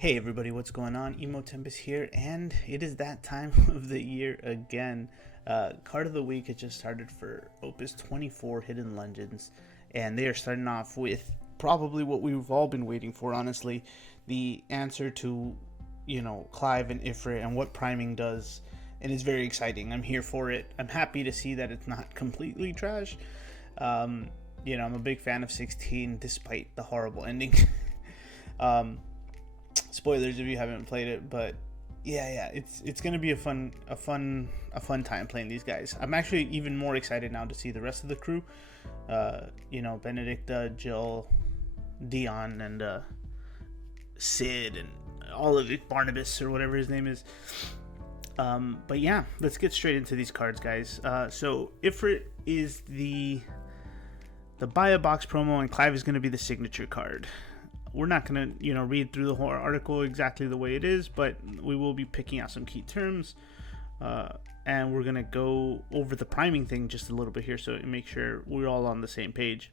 Hey everybody, what's going on? Emo Tempest here, and it is that time of the year again. Card of the week has just started for Opus 24 Hidden Legends, and they are starting off with probably what we've all been waiting for, honestly. The answer to, Clive and Ifrit and what priming does, and it's very exciting. I'm here for it. I'm happy to see that it's not completely trash. I'm a big fan of 16 despite the horrible ending. Spoilers if you haven't played it, but yeah, it's gonna be a fun time playing these guys. I'm actually even more excited now to see the rest of the crew. Benedicta, Jill, Dion, and Sid, and all of it, Barnabas or whatever his name is. But yeah, let's get straight into these cards, guys. So Ifrit is the buy a box promo, and Clive is gonna be the signature card. We're not going to, read through the whole article exactly the way it is, but we will be picking out some key terms, and we're going to go over the priming thing just a little bit here so make sure we're all on the same page.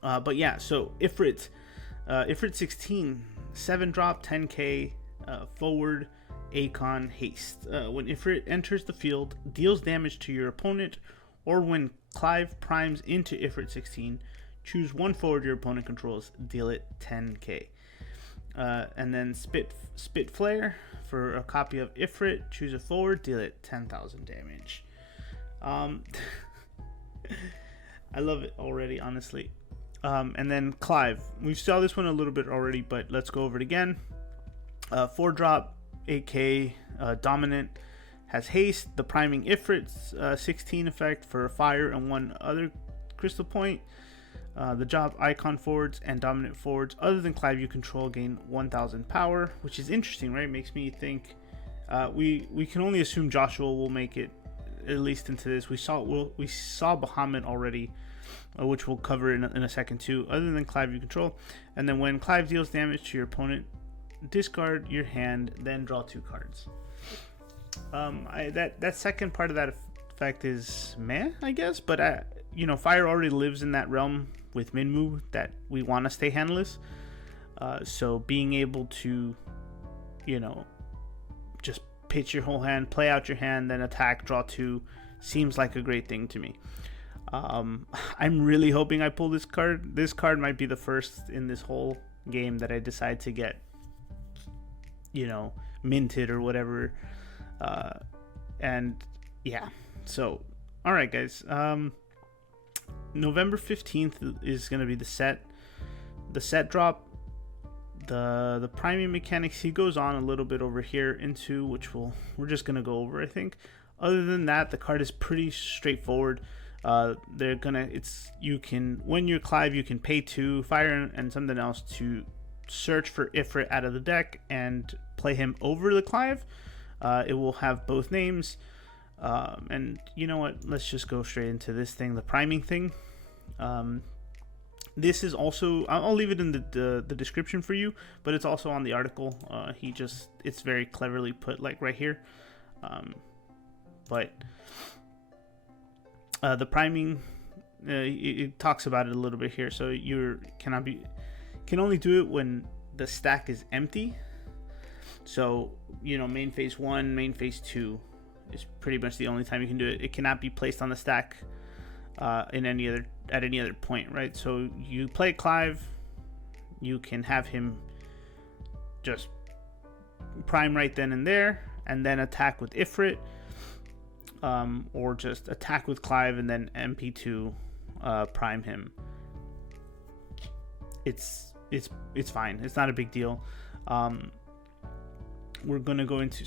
But yeah, so Ifrit 16, 7-drop, 10k, forward, eikon, haste. When Ifrit enters the field, deals damage to your opponent, or when Clive primes into Ifrit 16, choose one forward your opponent controls, deal it 10k. And then Spit Flare for a copy of Ifrit, choose a forward, deal it 10,000 damage. I love it already, honestly. And then Clive, we saw this one a little bit already, but let's go over it again. 4-drop, 8k, dominant, has haste. The priming Ifrit's 16 effect for a fire and one other crystal point. The job eikon forwards and dominant forwards other than Clive you control gain 1000 power, which is interesting, right? Makes me think we can only assume Joshua will make it at least into this. We saw Bahamut already, which we'll cover in a second too, other than Clive you control. And then when Clive deals damage to your opponent, discard your hand, then draw 2 cards. That second part of that effect is meh, I guess, but Fire already lives in that realm with Minmu that we want to stay handless. So being able to, just pitch your whole hand, play out your hand, then attack, draw 2, seems like a great thing to me. I'm really hoping I pull this card. This card might be the first in this whole game that I decide to get, minted or whatever. And yeah, so all right, guys. November 15th is going to be the set drop. The priming mechanics, he goes on a little bit over here into, which we're just going to go over, I think. Other than that, the card is pretty straightforward. When you're Clive, you can pay 2 fire and something else to search for Ifrit out of the deck and play him over the Clive. It will have both names. And you know what, let's just go straight into this thing, the priming thing. This is also, I'll leave it in the description for you, but it's also on the article. It's very cleverly put, like right here. But the priming, it talks about it a little bit here. So can only do it when the stack is empty. So main phase 1, main phase 2 is pretty much the only time you can do it. It cannot be placed on the stack at any other point, right? So you play Clive, you can have him just prime right then and there, and then attack with Ifrit, or just attack with Clive and then MP2 prime him. It's fine. It's not a big deal. We're going to go into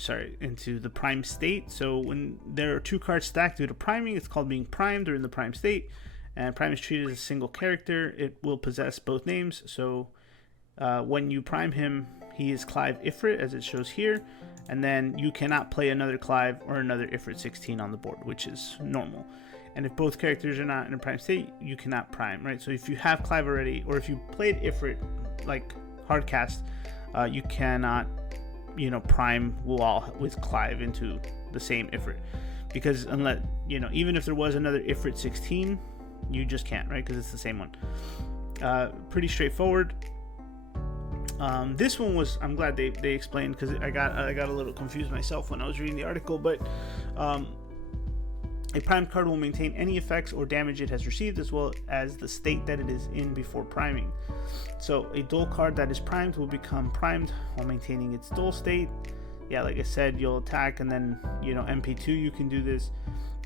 the prime state. So when there are 2 cards stacked due to priming, it's called being primed or in the prime state. And prime is treated as a single character. It will possess both names. So when you prime him, he is Clive Ifrit, as it shows here. And then you cannot play another Clive or another Ifrit 16 on the board, which is normal. And if both characters are not in a prime state, you cannot prime, right? So if you have Clive already, or if you played Ifrit, like hardcast, you cannot prime Wall with Clive into the same Ifrit, because unless even if there was another Ifrit 16, you just can't, right? Because it's the same one. Pretty straightforward. This one was, I'm glad they explained, because I got a little confused myself when I was reading the article. But a primed card will maintain any effects or damage it has received, as well as the state that it is in before priming. So a dull card that is primed will become primed while maintaining its dull state. Yeah, like I said, you'll attack, and then, you know, MP2, you can do this.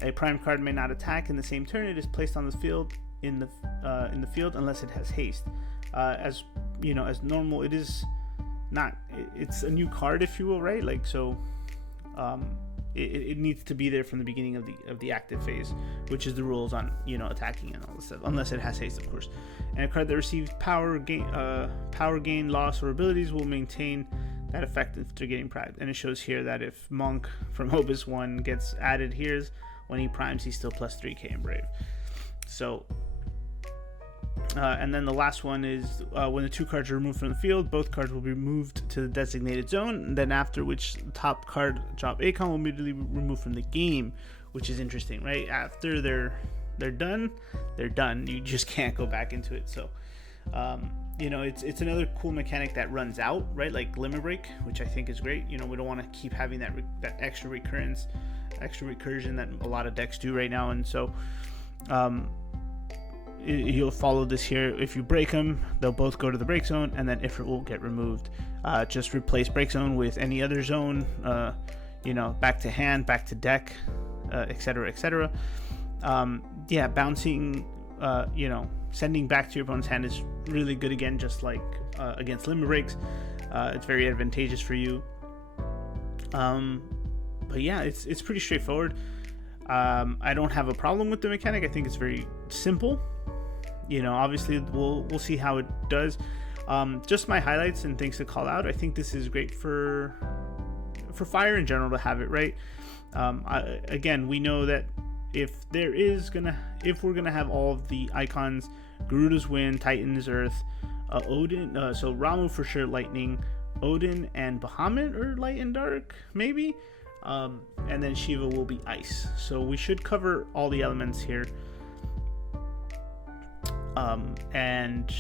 A primed card may not attack in the same turn it is placed on the field in the field unless it has haste. As you know, as normal, it is not. It's a new card, if you will, right? Like, so. It needs to be there from the beginning of the active phase, which is the rules on, you know, attacking and all this stuff, unless it has haste, of course. And a card that receives power gain, loss, or abilities will maintain that effect after getting primed. And it shows here that if Monk from Opus 1 gets added, here's when he primes, he's still plus 3k in Brave. So and then the last one is when the 2 cards are removed from the field, both cards will be moved to the designated zone, and then after which the top card drop eikon will immediately be removed from the game, which is interesting, right? After they're done, you just can't go back into it. So you know, it's another cool mechanic that runs out, right? Like Limit Break, which I think is great. You know, we don't want to keep having that extra recursion that a lot of decks do right now. And so you'll follow this here. If you break them, they'll both go to the break zone, and then Ifrit will get removed. Just replace break zone with any other zone, you know, back to hand, back to deck, etc., etc. Yeah, bouncing, you know, sending back to your opponent's hand is really good again, just like against limit breaks. It's very advantageous for you. But yeah, it's pretty straightforward. I don't have a problem with the mechanic. I think it's very simple. You know, obviously we'll see how it does. Just my highlights and things to call out. I think this is great for Fire in general to have it, right? Again, we know that if we're gonna have all of the icons, Garuda's Wind, Titan's Earth, Odin, so Ramu for sure Lightning, Odin and Bahamut are Light and Dark, maybe, and then Shiva will be Ice. So we should cover all the elements here. And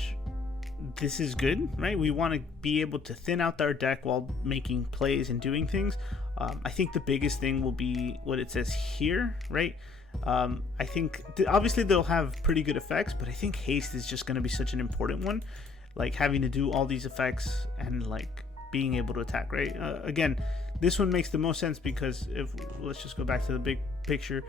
this is good, right? We want to be able to thin out our deck while making plays and doing things. I think the biggest thing will be what it says here, right? I think obviously they'll have pretty good effects, but I think haste is just going to be such an important one, like having to do all these effects and like being able to attack, right? Again, this one makes the most sense because if let's just go back to the big picture.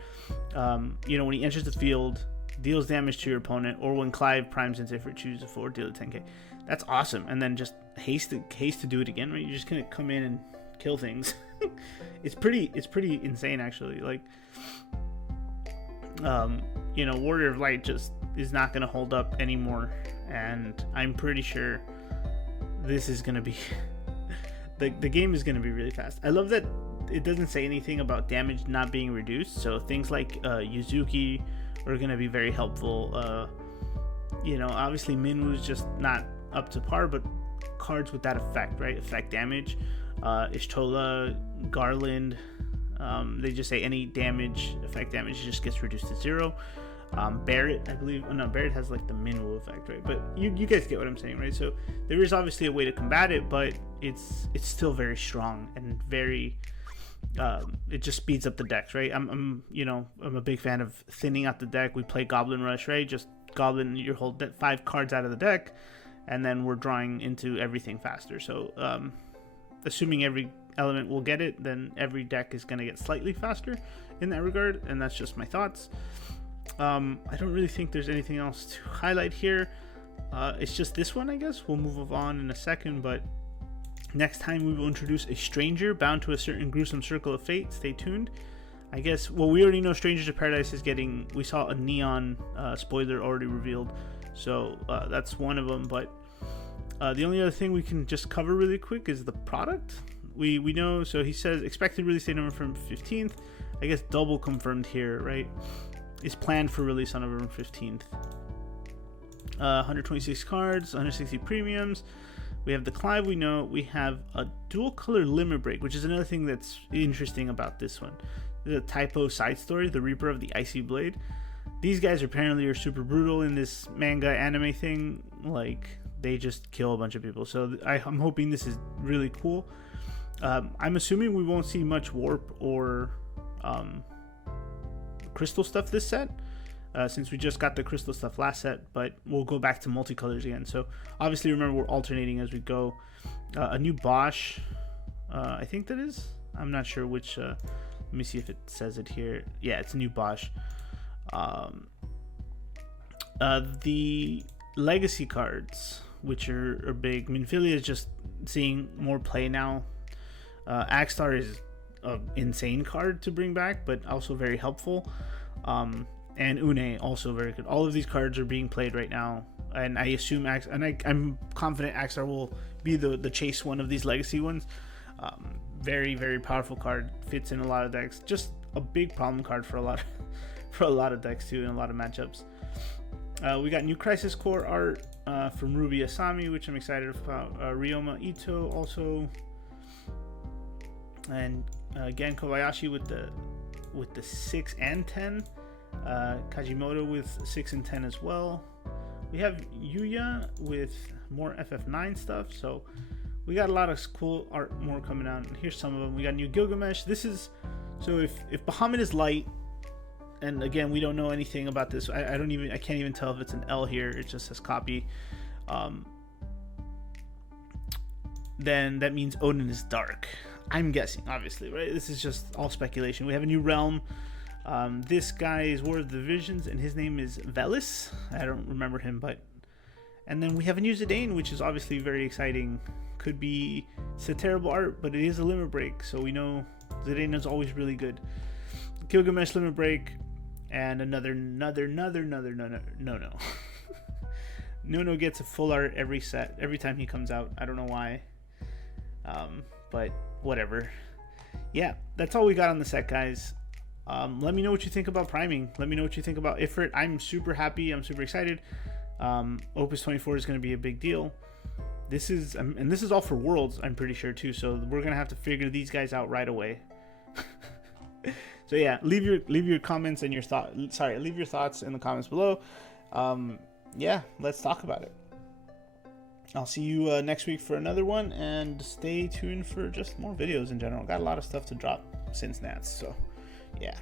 You know, when he enters the field, deals damage to your opponent, or when Clive primes into Ifrit, choose a 4, deal a 10k. That's awesome. And then just haste to do it again, right? You're just gonna come in and kill things. It's pretty insane, actually. Like, you know, Warrior of Light just is not gonna hold up anymore, and I'm pretty sure this is gonna be the game is gonna be really fast. I love that it doesn't say anything about damage not being reduced, so things like Yuzuki are going to be very helpful. You know, obviously Minwu's just not up to par, but cards with that effect, right? Effect damage. Ishtola, Garland, they just say any damage, effect damage just gets reduced to 0. Barrett, I believe, oh no, Barrett has like the Minwu effect, right? But you guys get what I'm saying, right? So there is obviously a way to combat it, but it's still very strong and very it just speeds up the decks, right? I'm a big fan of thinning out the deck. We play Goblin Rush, right? Just Goblin, you hold 5 cards out of the deck, and then we're drawing into everything faster. So assuming every element will get it, then every deck is going to get slightly faster in that regard, and that's just my thoughts. I don't really think there's anything else to highlight here. It's just this one, I guess. We'll move on in a second, but next time we will introduce a stranger bound to a certain gruesome circle of fate. Stay tuned. I guess, well, we already know Strangers of Paradise is getting, we saw a neon spoiler already revealed, so that's one of them. But the only other thing we can just cover really quick is the product. We know, so he says expected release date November 15th. I guess double confirmed here, right? Is planned for release on November 15th. 126 cards, 160 premiums. We have the Clive, we know. We have a dual color limit break, which is another thing that's interesting about this one. The typo side story, the Reaper of the Icy Blade. These guys apparently are super brutal in this manga anime thing. Like, they just kill a bunch of people. So I'm hoping this is really cool. I'm assuming we won't see much warp or crystal stuff this set, since we just got the crystal stuff last set, but we'll go back to multicolors again. So obviously remember, we're alternating as we go. A new Bosch, I think that is, I'm not sure which, let me see if it says it here. Yeah, it's a new Bosch. The legacy cards, which are big. Minfilia is just seeing more play now. Axstar is an insane card to bring back, but also very helpful. And Une, also very good. All of these cards are being played right now, and I assume I'm confident Axstar will be the chase one of these legacy ones. Very, very powerful card, fits in a lot of decks. Just a big problem card for a lot of decks too, in a lot of matchups. We got new Crisis Core art from Ruby Asami, which I'm excited about. Ryoma Ito also, and again Kobayashi with the 6 and 10. Kajimoto with 6 and 10 as well. We have Yuya with more FF9 stuff. So we got a lot of cool art more coming out. And here's some of them. We got new Gilgamesh. This is, so if Bahamut is light, and again, we don't know anything about this. I can't even tell if it's an L here. It just says copy. Then that means Odin is dark. I'm guessing, obviously, right? This is just all speculation. We have a new realm. This guy is War of the Visions, and his name is Velis. I don't remember him, but... And then we have a new Zidane, which is obviously very exciting. Could be... It's a terrible art, but it is a limit break, so we know Zidane is always really good. Gilgamesh limit break, and another no. Nono gets a full art every set, every time he comes out. I don't know why. But whatever. Yeah, that's all we got on the set, guys. Let me know what you think about priming. Let me know what you think about Ifrit. I'm super happy. I'm super excited. Opus 24 is going to be a big deal. This is all for Worlds, I'm pretty sure too. So we're going to have to figure these guys out right away. So yeah, leave your comments and your thoughts. Leave your thoughts in the comments below. Yeah, let's talk about it. I'll see you next week for another one, and stay tuned for just more videos in general. Got a lot of stuff to drop since Nats, so yeah.